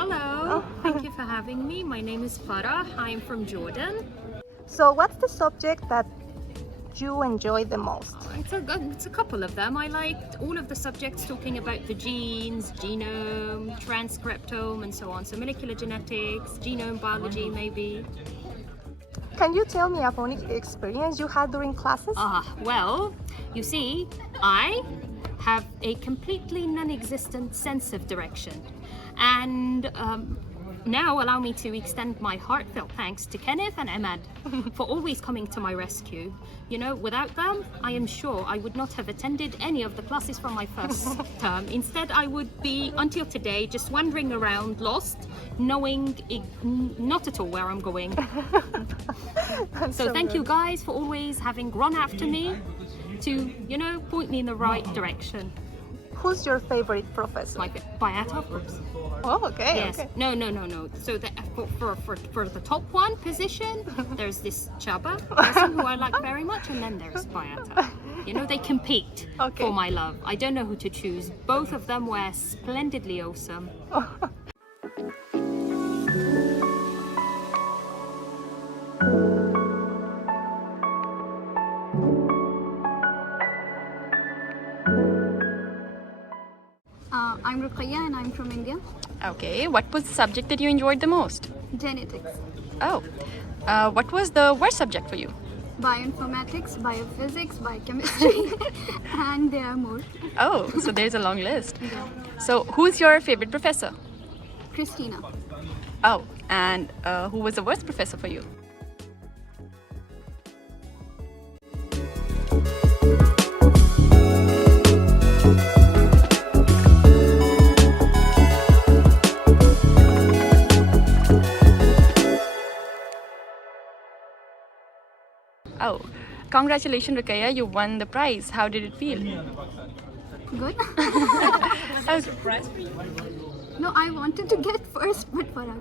Hello, thank you for having me. My name is Farah. I'm from Jordan. So what's the subject that you enjoy the most? It's a couple of them. I liked all of the subjects talking about the genes, genome, transcriptome, and so on. So molecular genetics, genome biology, maybe. Can you tell me a funny experience you had during classes? Well, you see, I have a completely non-existent sense of direction. And now allow me to extend my heartfelt thanks to Kenneth and Ahmad for always coming to my rescue. You know, without them, I am sure I would not have attended any of the classes from my first term. Instead, I would be, until today, just wandering around, lost, knowing not at all where I'm going. So thank you guys for always having run after me to, you know, point me in the right direction. Who's your favorite professor? My Bayata, of course. Oh, okay. Yes. Okay. No. So for the top one position, there's this Chaba person who I like very much, and then there's Bayata. You know, they compete for my love. I don't know who to choose. Both of them were splendidly awesome. I'm Ruqayya and I'm from India. Okay, what was the subject that you enjoyed the most? Genetics, Oh, what was the worst subject for you? bioinformatics, biophysics, biochemistry, and there are more. Oh, so there's a long list. So who's your favorite professor? Christina. Oh, and who was the worst professor for you? Oh, congratulations, Ruqayya, you won the prize. How did it feel? Good? Oh, No, I wanted to get first, but Farag.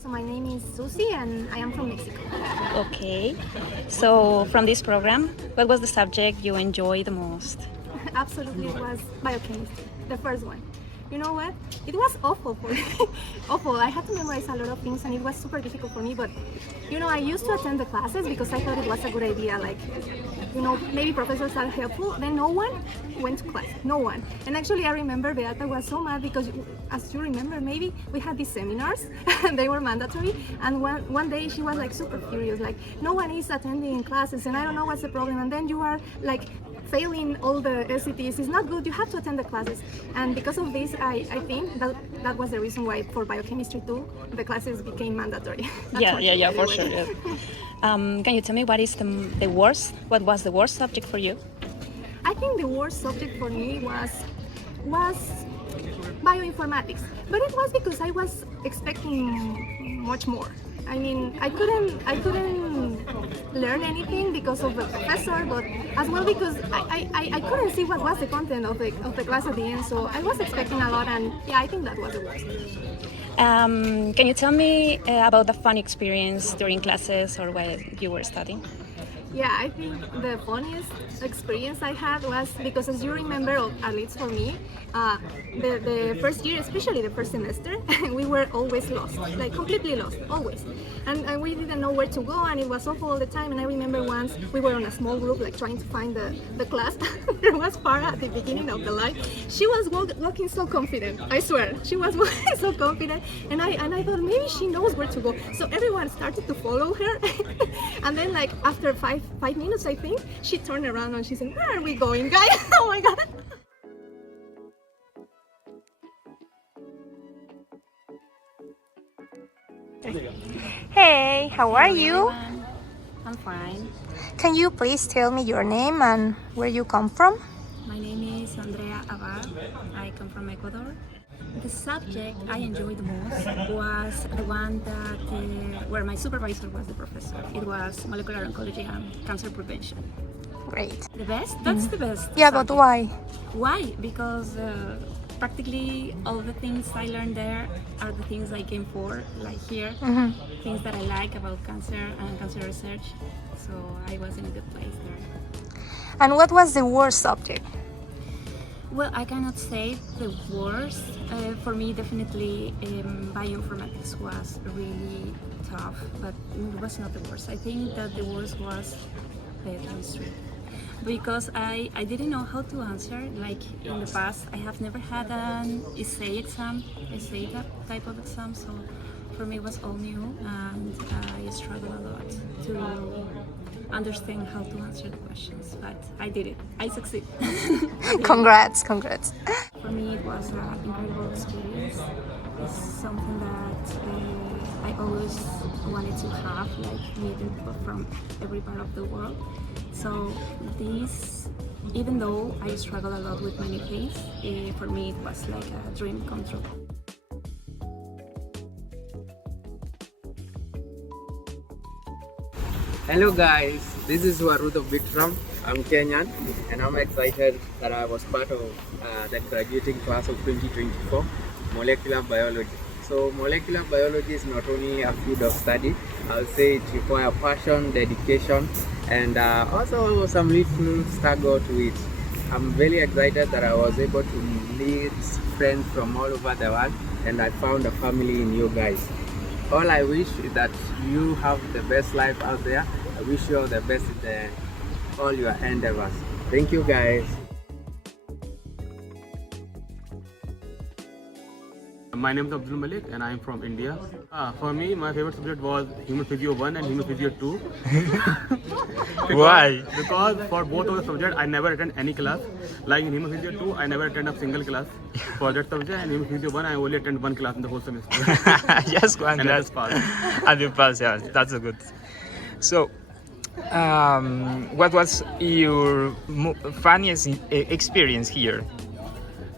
So my name is Sussy and I am from Mexico. Okay, so from this program, what was the subject you enjoyed the most? Absolutely, it was biochemistry, the first one. You know what? It was awful for me. Awful. I had to memorize a lot of things and it was super difficult for me, but you know, I used to attend the classes because I thought it was a good idea, like, you know, maybe professors are helpful. Then no one went to class, no one. And actually I remember Beata was so mad because, as you remember, maybe we had these seminars and they were mandatory, and one day she was like super furious, like, no one is attending classes and I don't know what's the problem, and then you are like failing all the SCTs. It's not good, you have to attend the classes. And because of this, I think that was the reason why for biochemistry too, the classes became mandatory. Yeah, for sure. Yeah. Can you tell me what is what was the worst subject for you? I think the worst subject for me was bioinformatics, but it was because I was expecting much more. I mean, I couldn't learn anything because of the professor, but as well because I couldn't see what was the content of the class at the end. So I was expecting a lot, and yeah, I think that was the worst. Can you tell me about the fun experience during classes or while you were studying? Yeah, I think the funniest experience I had was because, as you remember, or at least for me, the first year, especially the first semester, we were always lost, like completely lost, always. And we didn't know where to go, and it was awful all the time. And I remember once we were on a small group, like trying to find the class. There was Farah at the beginning of the line. She was walking so confident, I swear. She was walking so confident, and I thought maybe she knows where to go. So everyone started to follow her. And then, like, after five minutes, I think, she turned around and she said, "Where are we going, guys?" Oh my god. Hey, how are you? I'm fine. Can you please tell me your name and where you come from? My name is Andrea Abar. I come from Ecuador. The subject I enjoyed the most was the one that where my supervisor was the professor. It was molecular oncology and cancer prevention. Great. The best? That's the best. Yeah, but subject. why? Why? Because practically all the things I learned there are the things I came for, like here, things that I like about cancer and cancer research. So I was in a good place there. And what was the worst subject? Well, I cannot say the worst. For me, definitely bioinformatics was really tough, but it was not the worst. I think that the worst was biochemistry, because I didn't know how to answer. Like in the past, I have never had an essay type of exam, so for me it was all new, and I struggled a lot to understand how to answer the questions, but I did it. I succeeded. Congrats. For me, it was an incredible experience. It's something that I always wanted to have, like meet people from every part of the world. So this, even though I struggle a lot with many things, for me it was like a dream come true. Hello guys, this is Warudo Vikram. I'm Kenyan and I'm excited that I was part of the graduating class of 2024, molecular biology. So molecular biology is not only a field of study, I'll say it requires passion, dedication, and also some little struggle to it. I'm very excited that I was able to meet friends from all over the world, and I found a family in you guys. All I wish is that you have the best life out there. I wish you all the best in all your endeavors. Thank you guys. My name is Abdul Malik and I am from India. For me, my favorite subject was Human Physio 1 and Human Physio 2. Why? Because for both of the subjects, I never attend any class. Like in Human Physio 2, I never attend a single class for that subject, and in Human Physio 1, I only attend one class in the whole semester. Just one And I class. just passed. And you pass, yeah, that's a good. So, what was your funniest experience here?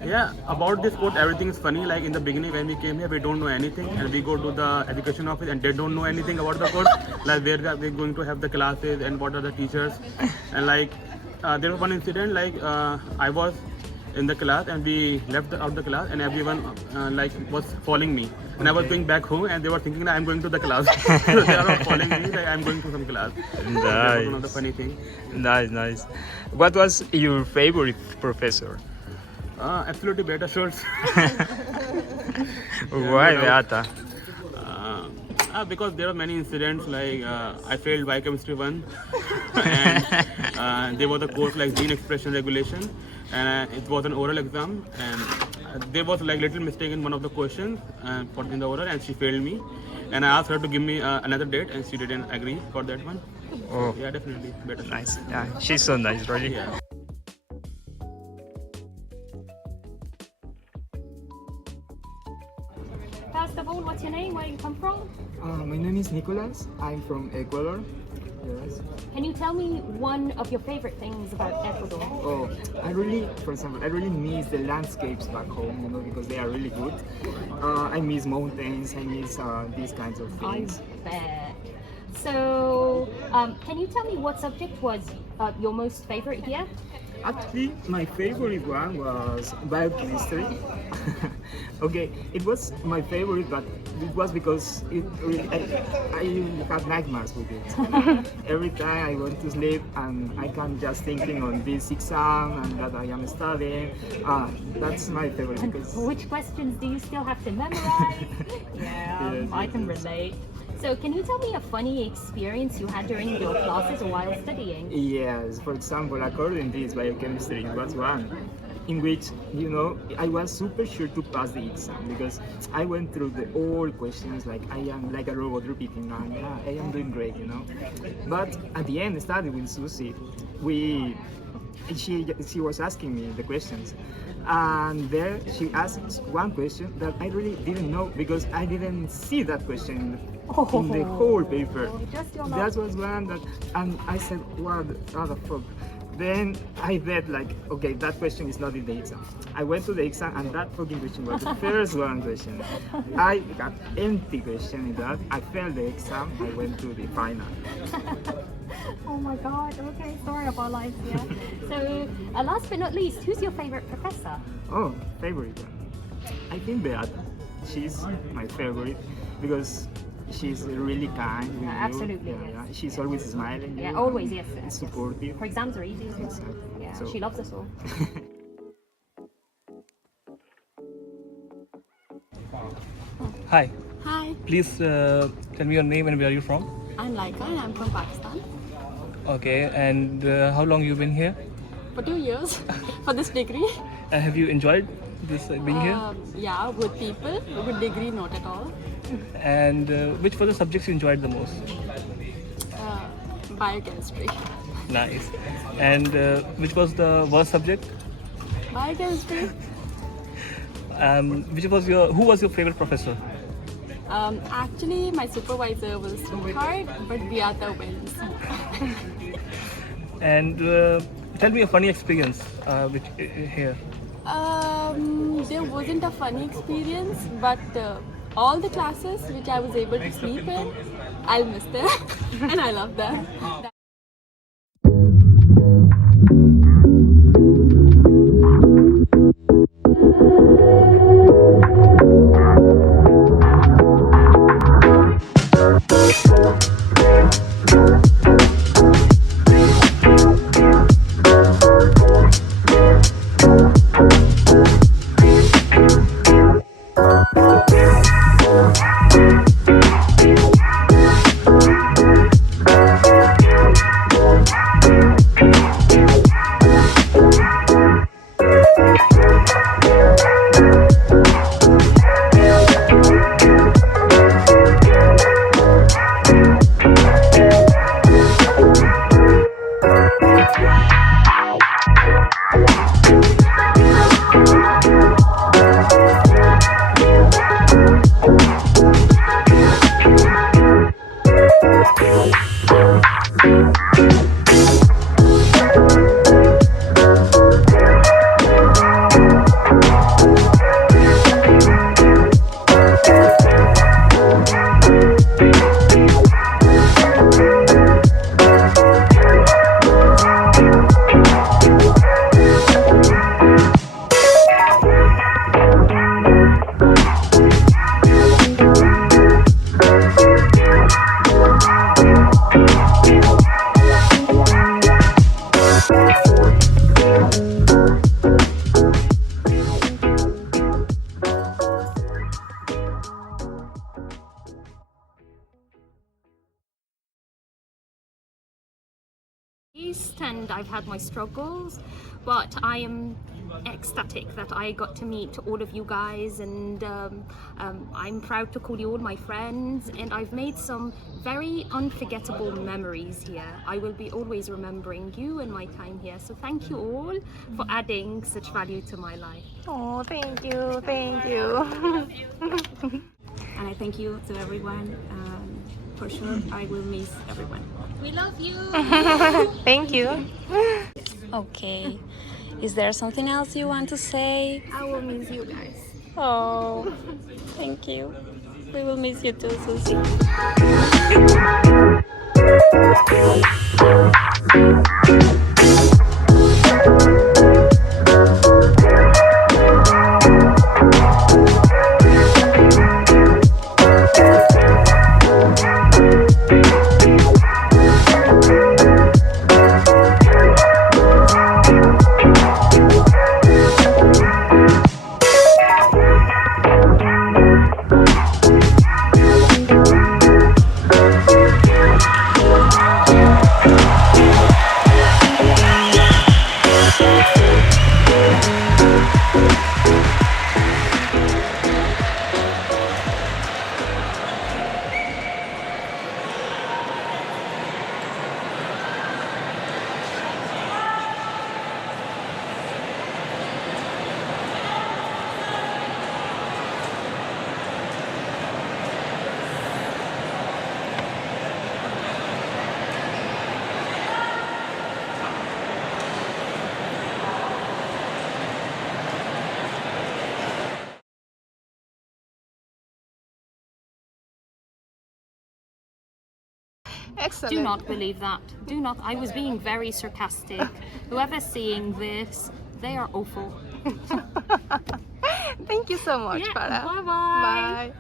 Yeah, about this sport, everything is funny. Like in the beginning when we came here, we don't know anything, and we go to the education office and they don't know anything about the course. Like where we're going to have the classes and what are the teachers. And like there was one incident, like I was in the class and we left out the class and everyone like was following me. And I was going back home and they were thinking that I'm going to the class. So they are all following me like I'm going to some class. Nice. That was one of the funny thing. Nice. What was your favorite professor? Absolutely Beata Schultz. Why Beata? Because there are many incidents, like I failed biochemistry 1 and there was a course like gene expression regulation, and it was an oral exam, and there was like little mistake in one of the questions in the oral, and she failed me, and I asked her to give me another date and she didn't agree for that one. Oh, Yeah, definitely Beata Schultz. nice. Yeah, she's so nice, really. Yeah. First of all, what's your name? Where you come from? My name is Nicolas. I'm from Ecuador. Yes. Can you tell me one of your favorite things about Ecuador? Oh, for example, I really miss the landscapes back home, because they are really good. I miss mountains. I miss these kinds of things. I bet. So, can you tell me what subject was your most favorite here? Actually, my favorite one was biochemistry. Okay, it was my favorite, but it was because it really, I had nightmares with it. Every time I went to sleep and I can just thinking on this exam and that I am studying. That's my favorite because. Which questions do you still have to memorize? Yes, I can yes. relate. So, can you tell me a funny experience you had during your classes while studying? Yes, for example, according to this biochemistry, it was one in which, I was super sure to pass the exam because I went through the all questions like I am like a robot repeating, and I am doing great, But at the end, starting with Sussy, she was asking me the questions. And there she asked one question that I really didn't know because I didn't see that question in the whole paper. That was one that, and I said, what the fuck? Then I bet like, okay, that question is not in the exam. I went to the exam and that fucking question was the first one question. I got empty question in that. I failed the exam. I went to the final. Oh my god, okay, sorry about life, yeah. So, last but not least, who's your favorite professor? Oh, favorite one. I think Beata. She's my favorite because she's really kind with you. Absolutely, Yeah, yes. yeah. She's always smiling. Yeah, always, yes. And supportive. Her exams are easy. Exactly. Yeah, So- she loves us all. Hi, Hi, please tell me your name and where are you from? I'm Laika and I'm from Pakistan. Okay, and how long you been here? For 2 years for this degree. And have you enjoyed this being here? Yeah, good people, good degree, not at all. And which were the subjects you enjoyed the most? Biochemistry. Nice. And which was the worst subject? Biochemistry. Who was your favorite professor? Actually, my supervisor was hard, but Beata wins. And tell me a funny experience here. There wasn't a funny experience, but all the classes which I was able to sleep in, I'll miss them and I love them. And I've had my struggles, but I am ecstatic that I got to meet all of you guys, and I'm proud to call you all my friends, and I've made some very unforgettable memories here. I will be always remembering you and my time here, so thank you all for adding such value to my life. Oh, thank you, thank you. And I thank you to everyone. For sure, I will miss everyone. We love you! Thank you. Okay. Is there something else you want to say? I will miss you guys. Oh, thank you. We will miss you too, Sussy. Excellent. Do not believe that. Do not. I was being very sarcastic. Whoever's seeing this, they are awful. Thank you so much, Yeah, Farah. bye-bye. Bye.